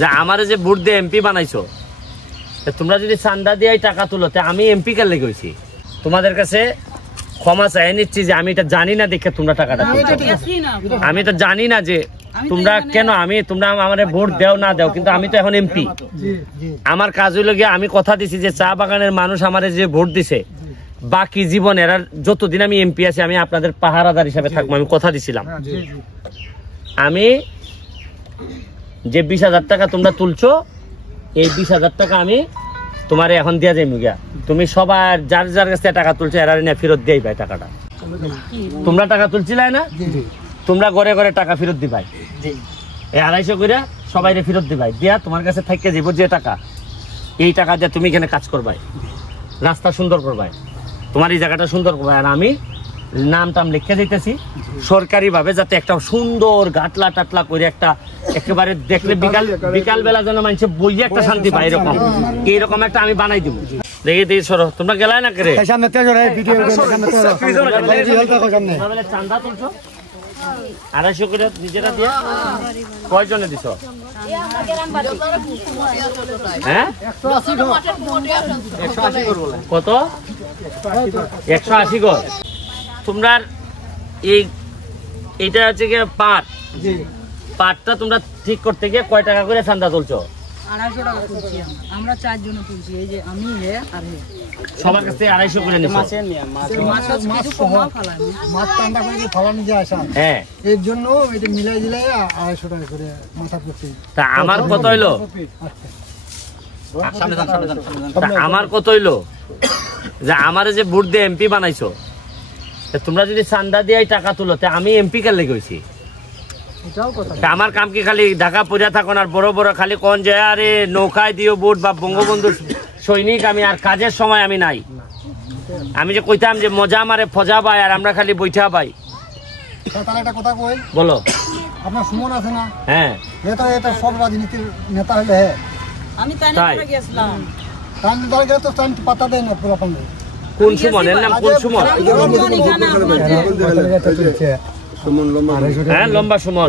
যে আমার যে ভোট দিয়ে এমপি বানাইছো, তোমরা যদি চান্দা দিয়ে টাকা তুলো, আমি এমপি কার লেগে হয়েছি। তোমাদের কাছে ক্ষমা চাই নিচ্ছি যে আমি এটা জানি না দেখে তোমরা টাকাটা তুলছো। আমি তো জানি না যে তোমরা কেন তোমরা আমার ভোট দেও না দেও, কিন্তু আমি তো এখন এমপি। আমার কাজ হইল গিয়ে আমি কথা দিছি যে চা বাগানের মানুষ আমার যে ভোট দিছে বাকি জীবন এরা যতদিন আমি এমপি আছি আমি আপনাদের পাহারাদার হিসাবে থাকবো, আমি কথা দিছিলাম। আমি যে 20,000 টাকা তোমরা তুলছো, এই 20,000 টাকা আমি তোমার এখন দিয়া যাই মুগিয়া। তুমি সবার যার যার কাছে টাকা তুলছো এরা নিয়ে ফেরত দিই ভাই টাকাটা। তোমরা টাকা তুলছিলাই না, তোমরা ঘরে ঘরে টাকা ফেরত দিবাই। এই 250 করে সবাই ফেরত দিবাই, দিয়া তোমার কাছে থাকতে যাবো যে টাকা, এই টাকা দিয়ে তুমি এখানে কাজ করবাই, রাস্তা সুন্দর করবাই, তোমার এই জায়গাটা সুন্দর করবাই। আর আমি নাম টাম লিখে দিতেছি সরকারি ভাবে, যাতে একটা সুন্দর গাটলা টাটলা করে একটা একেবারে দেখলে বিকাল বেলা যেন মানুষের বইয়ে একটা শান্তি পায়, এইরকম একটা আমি বানাই দিব। দেখি দেখি সরো, তোমরা গেলাই না করে চান্দা তুলছো 250 করে নিজেরা দিয়ে। কয়জনে দিছ? হ্যাঁ কত? 180 গজ। তোমরা এইটা হচ্ছে কি পাটটা তোমরা ঠিক করতে গিয়ে কয় টাকা করে চান্দা তুলছো? 250 টাকা তুলছি আমরা 4 জন তুলছি, এই যে আমি হে আর হে সবার কাছে 250 করে নিছো। মাছ চান্দা করে ফলানো যায় আসা, হ্যাঁ এর জন্য এটা মিলাই দিলাই 250 টাকা করে মাথা প্রতি। তা আমার কত হইলো? আমার কত হইলো যে আমার যে ভোট দিয়ে এমপি বানাইছো, তোমরা যদি চান্দা দিয়ে টাকা তুলো, আমি এমপি কার লেগে হয়েছি। আমার কাম কি খালি ঢাকা পড়িয়া থাকো আর বড় বড় খালি কোন যে আরে নৌকায় দিও ভোট বা বঙ্গবন্ধু সৈনিক, আমি আর কাজের সময় আমি নাই। আমি যে কইতাম যে মজা মারে ফজা পাই আর আমরা খালি বৈঠা পাই। একটা কথা কই, বলো। আপনার সুমন আছে না? হ্যাঁ, এটা সব রাজনীতির নেতা হলে আমি তাই গেছিলাম, টাইম ধরে গেলে তো টাইম পাতা দেয় না পুরো পান্ডে। কোন সুমন? এর নাম কোন সুমন? হ্যাঁ লম্বা সুমন।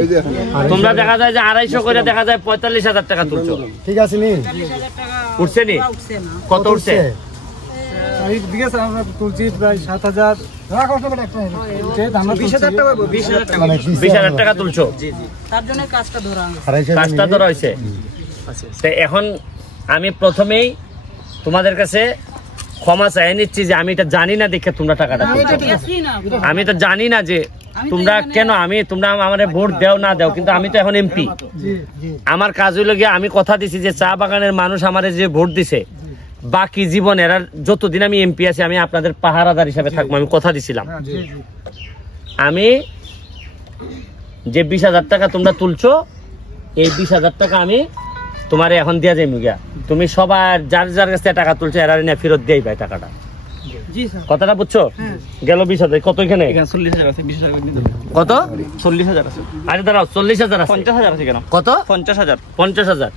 তোমরা দেখা যায় যে 250 করে দেখা যায় 45,000 টাকা তুলছো। ঠিক আছে নি? উঠছে নি? কত উঠছে? তুলছি প্রায় 7,000। 20,000 টাকা তুলছো, তার জন্য কাজটা ধরা হয়েছে। এখন আমি প্রথমেই তোমাদের কাছে ক্ষমা চাই নিচ্ছি যে আমি এটা জানি না দেখে তোমরা টাকাটা তুলছো। আমি তো জানি না যে তোমরা কেন তোমরা আমার ভোট দেও না দেও, কিন্তু আমি তো এখন এমপি। আমার কাজ হইল গিয়ে আমি কথা দিছি যে চা বাগানের মানুষ আমার যে ভোট দিছে বাকি জীবন এরা যতদিন আমি এমপি আছি আমি আপনাদের পাহারাদার হিসাবে থাকবো, আমি কথা দিছিলাম। আমি যে 20,000 টাকা তোমরা তুলছো, এই 20,000 টাকা আমি তোমার এখন দিয়া যাই মুগিয়া। তুমি সবার যার যার কাছে টাকা তুলছো এরা নিয়ে ফেরত দিই ভাই টাকাটা। কথাটা বুঝছো? গেল 20,000। কত এখানে? 40,000 আছে, 20,000 কত? 40,000 আছে। আরে দাঁড়াও, 40,000 আছে। 50,000 আছে কেন? কত? 50,000। 50,000।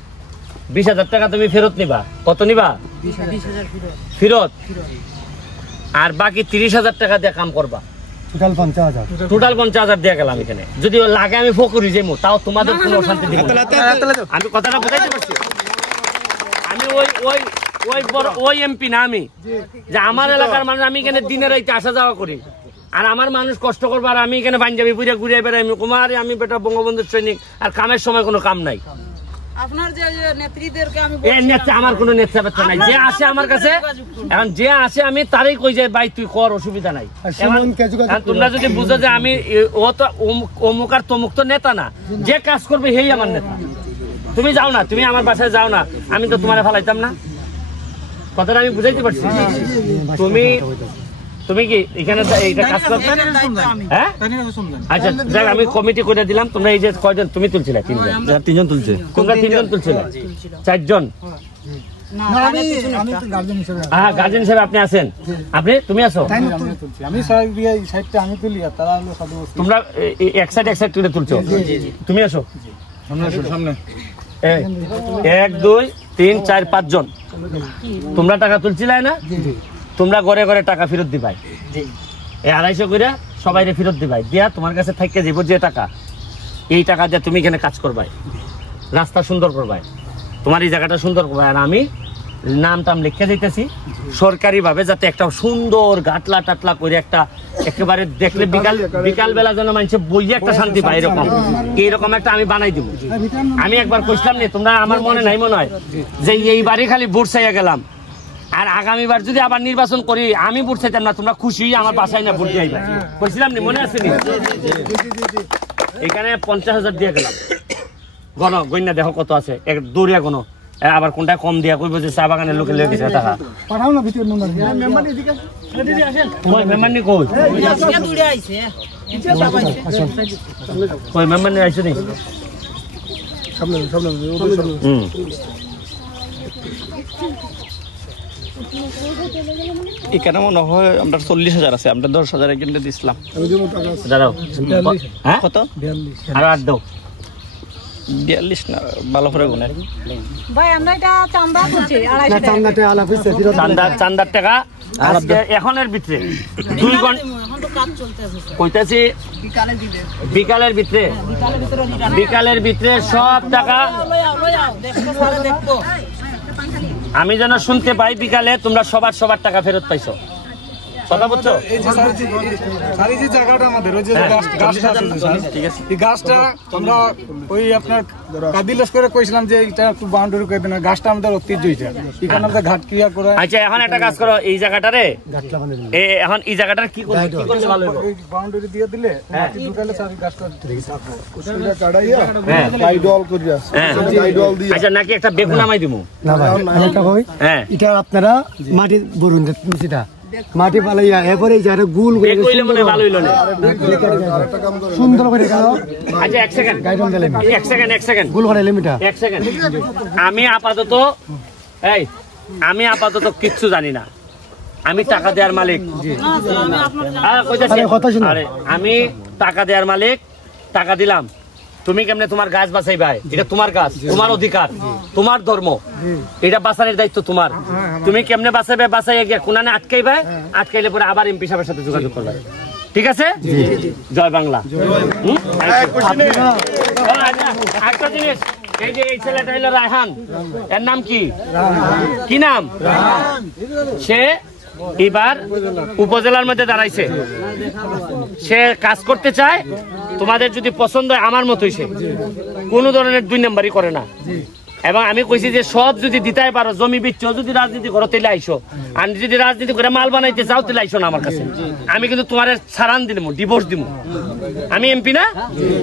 20,000 টাকা তুমি ফেরত নিবা। কত নিবা? 20,000 ফেরত। আর বাকি 30,000 টাকা দিয়ে কাম করবা। টোটাল 50,000। টোটাল 50,000 দিয়ে গেলাম এখানে। যদি লাগে আমি ফকরি যাইমু, তাও তোমাদের কোনো অশান্তি দিব না। আমি কথাটা বুঝাইতে পারছি? আমি ওই এমপি না, আমি যে আমার এলাকার মানুষ, আমি এখানে দিনের রাইতে আসা যাওয়া করি, আর আমার মানুষ কষ্ট করবো, আর আমি এখানে পাঞ্জাবি পুরে ঘুরে বেড়াই কুমার, আমি বেটা বঙ্গবন্ধুর সৈনিক, আর কামের সময় কোনো কাম নাই। আপনার যে নেত্রীদেরকে আমি আমার কোনো নেতা বেতা নাই, যে আসে আমার কাছে এখন যে আসে আমি তারই কই যাই ভাই তুই কর, অসুবিধা নাই। তোমরা যদি বুঝো যে আমি ও তো অমুক আর তমুক তো নেতা না, যে কাজ করবে সেই আমার নেতা। তুমি যাও না, তুমি আমার বাসায় যাও না, আমি তো তোমার ফালাইতাম না। কথাটা আমি বুঝাইতে পারছি? তুমি কি এখানে এইটা কাজ করতে? হ্যাঁ আচ্ছা যাক, আমি কমিটি করে দিলাম। তোমরা এই যে কয়জন তুমি তুলছিলে? 3জন তুলছে। তোমরা 3জন তুলছিলে? 4জন? হ্যাঁ গার্জেন হিসেবে আপনি আছেন। তুমি আছো? তোমরা এক সাইড তুলে তুলছো? তুমি আসো সামনে। 1 2 3 4 5 জন তোমরা টাকা তুলছিলাই না? তোমরা ঘরে ঘরে টাকা ফেরত দিবাই, এই 250 করে সবাই ফেরত দিবাই, দিয়া তোমার কাছে থাকতে যাবো যে টাকা, এই টাকা দিয়ে তুমি এখানে কাজ করবাই, রাস্তা সুন্দর করবাই, তোমার এই জায়গাটা সুন্দর করবে। আর আমি নাম টাম লিখে দিতেছি সরকারি ভাবে, যাতে একটা সুন্দর গাটলা টাটলা করে একটা একেবারে দেখলে বিকাল বেলা যেন মানুষের বইয়ে একটা শান্তি পায়, এইরকম একটা আমি বানাই দিব। আমি একবার কইছিলাম নি, তোমরা আমার মনে নাই মনে হয়, যে এইবারই খালি ভোট চাইয়া গেলাম, আর আগামীবার যদি আবার নির্বাচন করি আমি ভোট চাইতাম না, তোমরা খুশি আমার বাসায় না ভোট দিয়াইবা, কইছিলাম নি, মনে আছে নি? এখানে 50,000 দিয়ে গেলাম, গণ্যা দেখো কত আছে, দৌড়িয়া কোনো আবার কোনটা কম দিয়া কইব যে চা বাগানের লোকে লেগে গেছে টাকা। পাঠাও না ভিতরে নম্বর কই মেম্বার নি কই? দূরে আইছে কই মেম্বার নি আইছে নি? এখানে মনে হয় আমরা 40,000 আছে, আমরা 10,000 এখানে দিছিলাম। দাঁড়াও, হ্যাঁ কত? আর 8 দাও। 42 না, ভালো করে গুনে। ভাই আমরা এটা চান্দা করছি 250 টাকা। চান্দাতে আলা কইছে ফিরত চান্দার টাকা আজকে এখনের ভিতরে 2 ঘন্টা এখন তো কাজ চলতেছে, কইতাছি বিকালে দিবে, বিকালের ভিতরে, বিকালের ভিতরে সব টাকা লয়াও দেখো সারা দেখো। আমি যেন শুনতে পাই বিকালে তোমরা সবার টাকা ফেরত পাইছো, কথা বলছো? এই যে স্যার এই যে জায়গাটা আমাদের ওই যে গাছটা আছে স্যার, ঠিক আছে, এই গাছটা আমরা ওই আপনার কাদিলস করে কইছিলাম যে এটা একটু বাউন্ডারি করে দেন, গাছটা আমাদের ঐতিহ্য এটা, এখানে আমাদের ঘাট ক্রিয়া করে। আচ্ছা এখন একটা কাজ করো, এই জায়গাটারে এখন এই জায়গাটার কি করলে ভালো হবে? এই বাউন্ডারি দিয়ে দিলে মাটি ঢুকালে স্যার এই গাছটা ওটা কাটাইয়া হ্যাঁ গাইডল করে আছে, হ্যাঁ গাইডল দিয়ে। আচ্ছা নাকি একটা বেগুন নামাই দিমু? না ভাই আরেকটা কই, হ্যাঁ এটা আপনারা মাটি বরুন নিচেটা মাটি পালাইয়া এরপরে এই জায়গাটা গুল করে কইলে মনে ভালো হইলো না। সুন্দর করে এখানে আচ্ছা এক সেকেন্ড, গাইডন দিলেন, এক সেকেন্ড গুল করে লিমিটা। এক সেকেন্ড, আমি আপাতত কিচ্ছু জানি না, আমি টাকা দেওয়ার মালিক। আরে আমি টাকা দেওয়ার মালিক, টাকা দিলাম, তুমি কেমনে তোমার গাছ বাঁচাইবা? এটা তোমার গাছ, তোমার অধিকার, তোমার ধর্ম, এটা বাঁচানোর দায়িত্ব তোমার। তুমি কেমনে বাঁচাবে? বাঁচাইয়া গিয়া কোনানে আটকাইবা, আটকাইলে পরে আবার এমপি সাহেবের সাথে যোগাযোগ করবে, ঠিক আছে? জয় বাংলা। একটা জিনিস, এই যে এই ছেলেটা হইলো রায়হান, এর নাম কি? কি নাম? সে এবার উপজেলার মধ্যে দাঁড়াইছে, সে কাজ করতে চায়, তোমাদের যদি পছন্দ হয় আমার মতোই, সে কোনো ধরনের 2 নাম্বারই করে না। এবং আমি কইছি যে সব যদি দিতেই পারো, জমি বিচ্ছেও যদি রাজনীতি করো তাহলে আইসো, আর যদি রাজনীতি করে মাল বানাইতে চাও তাহলে আইসো না আমার কাছে, আমি কিন্তু তোমার ছাড়ান দিব, ডিভোর্স দিব। আমি এমপি না,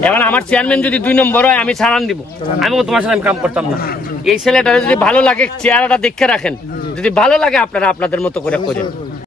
এখন আমার চেয়ারম্যান যদি 2 নম্বর হয় আমি ছাড়ান দিব, আমি তোমার সাথে আমি কাম করতাম না। এই ছেলেটা যদি ভালো লাগে চেহারাটা দেখে রাখেন, যদি ভালো লাগে আপনারা আপনাদের মতো করে করেন।